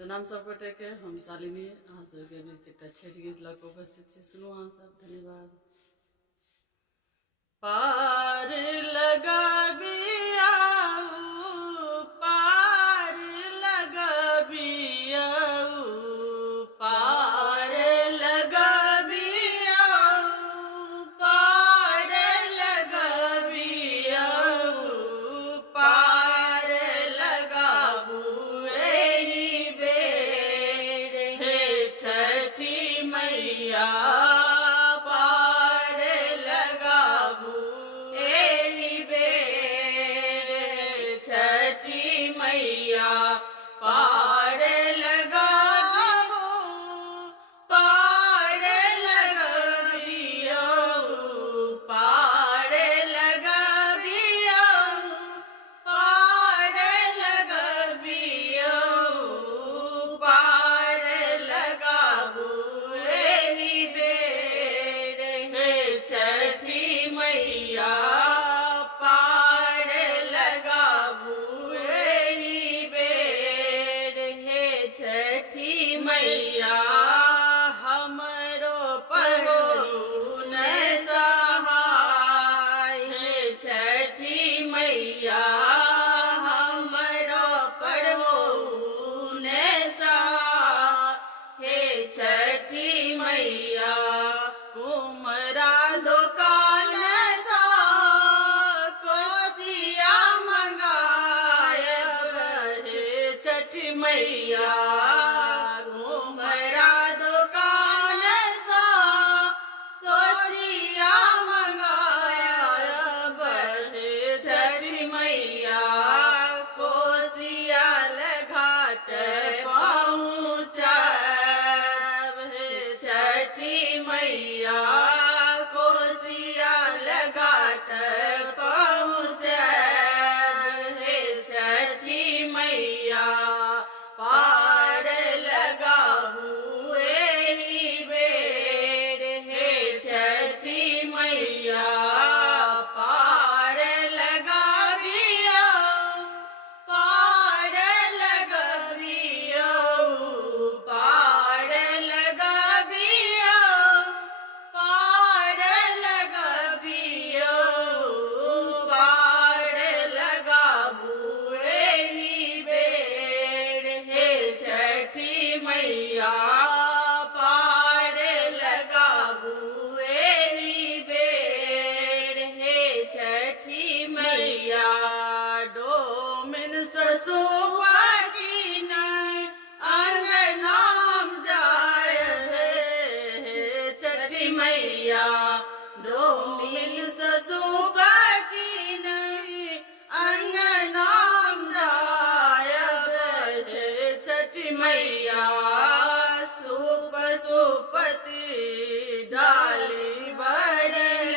प्रणाम सबगोटे के। हम शालिनी अहाँ सबके बीच एक छठि गीत लऽ कऽ उपस्थित छी। सुनू अहाँ सब। धन्यवाद। पार लगाबियाऊ, पार लगाबियाऊ, पार लगाबियाऊ, पार लगाबियाऊ, पार लगाबू एही बेर हे छठी मैया, पार लगाबू एही बेर छठी मैया, पार लगाबू, पार लगाबियाऊ, पार लगाबियाऊ, पार लगाबियाऊ, पार लगाबू एही बेर हे छठी मैया, पार लगाबू एही बेर हे छठी मैया, हमरो पहुन सहाय हे छठी मैया, हमरो पहुन सहाय हे छठी मैया, कुमरा दुकान सा कोसिया मंगायब हे छठी मैया, कुमरा दुकान सा कोसिया मंगायब हे छठी मैया, कोसिया घाट पहुँचब हे छठी मैया, कोसिया घाट पहुँचब हे छठी मैया, पार लगाबू एही बेर हे छठी मैया, पार लगाबियाऊ, पार लगाबियाऊ, पार लगाबियाऊ, पार लगाबियाऊ, पार लगाबू एही बेर हे छठी मैया, पार लगाबू एही बेर हे छठी मैया, डोमिन ससुआ कीन अंगनाम जाय हे छठी मैया, डोमिन ससुआ कीन अंगनाम जायब हे छठी मैया, सुप सुपति डाली भरल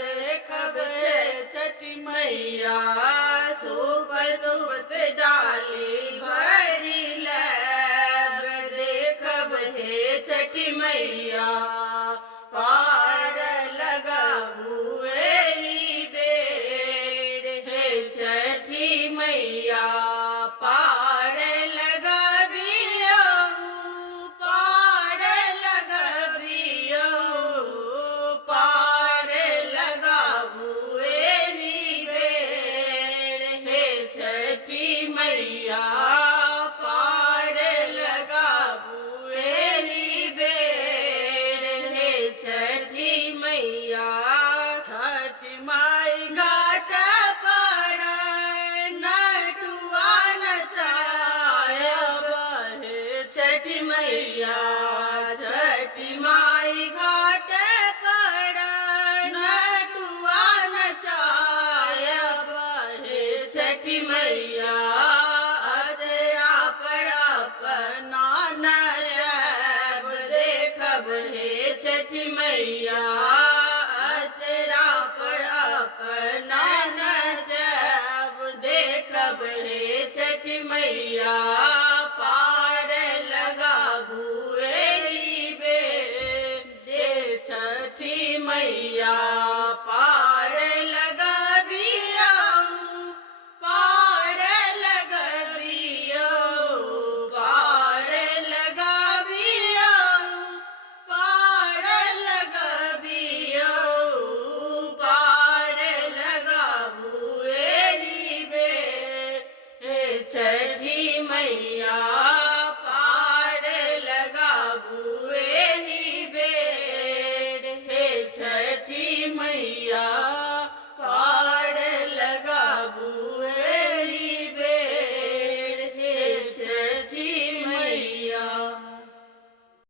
देखब हे छठी मैया, सुप सुपति डाली भरल देखब हे छठी मैया, पार लगाबू एही बेर हे छठी मैया, पार लगाबियाऊ, पार लगाबियाऊ, पार लगाबू एही बेर हे छठी मैया, पार लगाबू एही बेर हे छठी मैया, छठी माई घाट पर नटुआ नचायब हे छठी मैया, छठी माई घाट पर नटुआ नचायब हे छठी मैया, अचरा पर अपना नयब देखब हे छठी मैया, अचरा पर अपना नजब देखब हे छठी मैया।